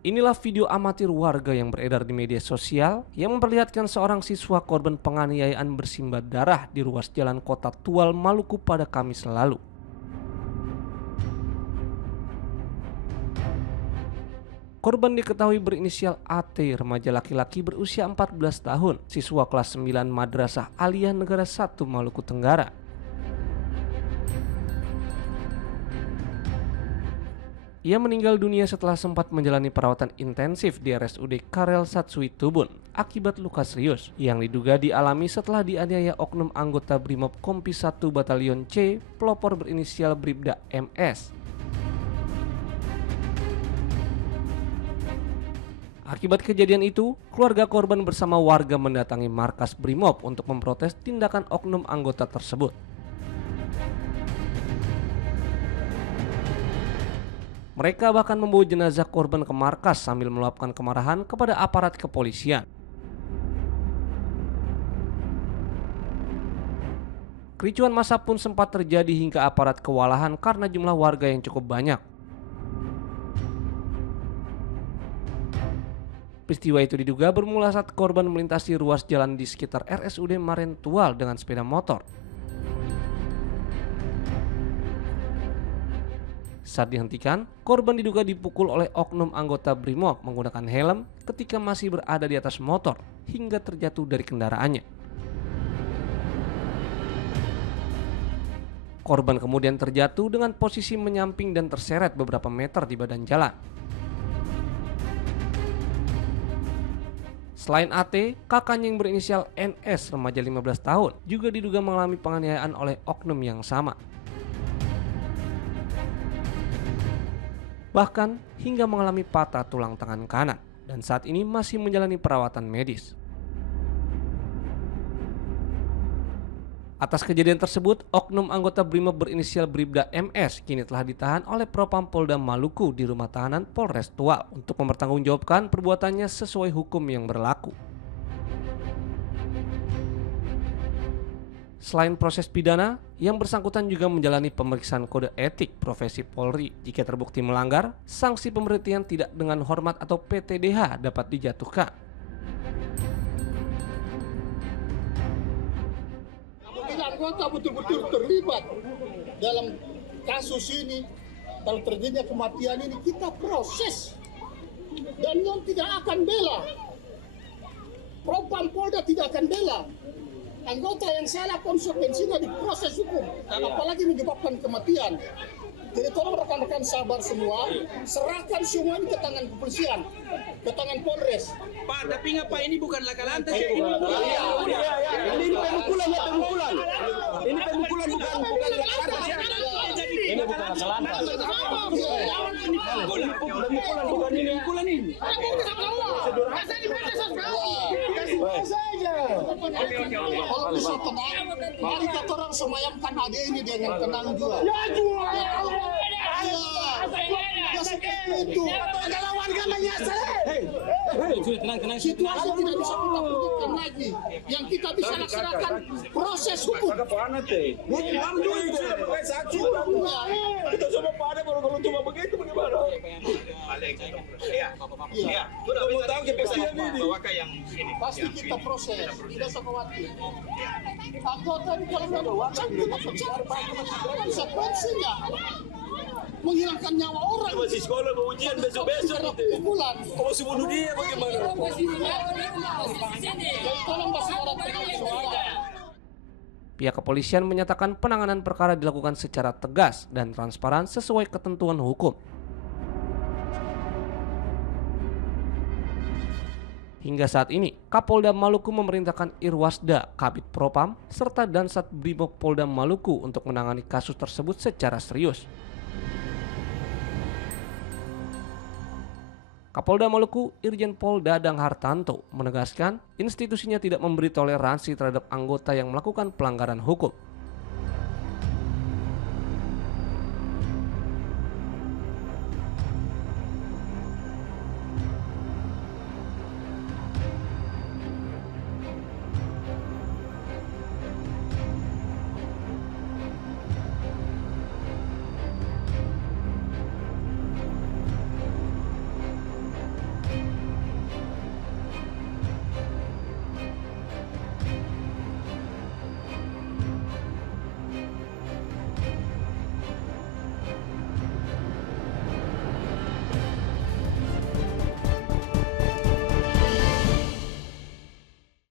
Inilah video amatir warga yang beredar di media sosial yang memperlihatkan seorang siswa korban penganiayaan bersimbah darah di ruas jalan Kota Tual, Maluku pada Kamis lalu. Korban diketahui berinisial AT, remaja laki-laki berusia 14 tahun, siswa kelas 9 Madrasah Aliyah Negara 1 Maluku Tenggara. Ia meninggal dunia setelah sempat menjalani perawatan intensif di RSUD Karel Satsui Tubun akibat luka serius yang diduga dialami setelah dianiaya oknum anggota Brimob Kompi 1 Batalion C, pelopor berinisial Bribda MS. Akibat kejadian itu, keluarga korban bersama warga mendatangi markas Brimob untuk memprotes tindakan oknum anggota tersebut. Mereka bahkan membawa jenazah korban ke markas sambil meluapkan kemarahan kepada aparat kepolisian. Kericuan massa pun sempat terjadi hingga aparat kewalahan karena jumlah warga yang cukup banyak. Peristiwa itu diduga bermula saat korban melintasi ruas jalan di sekitar RSUD Marentual dengan sepeda motor. Saat dihentikan, korban diduga dipukul oleh oknum anggota Brimob menggunakan helm ketika masih berada di atas motor hingga terjatuh dari kendaraannya. Korban kemudian terjatuh dengan posisi menyamping dan terseret beberapa meter di badan jalan. Selain AT, kakaknya yang berinisial NS, remaja 15 tahun, juga diduga mengalami penganiayaan oleh oknum yang sama. Bahkan hingga mengalami patah tulang tangan kanan dan saat ini masih menjalani perawatan medis. Atas kejadian tersebut, oknum anggota Brimob berinisial Bribda MS kini telah ditahan oleh Propam Polda Maluku di rumah tahanan Polres Tual untuk mempertanggungjawabkan perbuatannya sesuai hukum yang berlaku. Selain proses pidana, yang bersangkutan juga menjalani pemeriksaan kode etik profesi Polri. Jika terbukti melanggar, sanksi pemberhentian tidak dengan hormat atau PTDH dapat dijatuhkan. Apabila anggota betul-betul terlibat dalam kasus ini, kalau terjadinya kematian ini, kita proses dan non tidak akan bela. Propam Polda tidak akan bela. Anggota yang salah konsekuensinya diproses hukum, apalagi menyebabkan kematian. Jadi tolong rekan-rekan sabar semua, serahkan semua ini ke tangan kepolisian, ke tangan Polres. Pak, tapi ngapa ini bukan laka lantas? Ini pemukulan ya, pemukulan. Ini pemukulan bukan laka lantas ya. Ini bukan laka lantas. Pemukulan bukan ini. Pemukulan ini. Kalau bisa tenang, mari kita orang semayamkan adik ini dengan tenang juga. Ya seperti itu. Situasi tidak bisa kita pulihkan lagi. Yang kita bisa laksanakan proses hukum. Kita coba pada kalau cuma begitu bagaimana? Iya. Sudah mau tahu kepastian ini. Pasti kita proses, tidak usah khawatir. Anggota ini kalau ada wacana kita pecat, konsekuensinya menghilangkan nyawa orang. Masih sekolah mau ujian besok-besok itu. Pukulan. Kau masih bunuh dia bagaimana? Jadi tolong masih orang tenang semua. Pihak kepolisian menyatakan penanganan perkara dilakukan secara tegas dan transparan sesuai ketentuan hukum. Hingga saat ini, Kapolda Maluku memerintahkan Irwasda, Kabid Propam, serta Dansat Brimob Polda Maluku untuk menangani kasus tersebut secara serius. Kapolda Maluku, Irjen Pol Dadang Hartanto, menegaskan institusinya tidak memberi toleransi terhadap anggota yang melakukan pelanggaran hukum.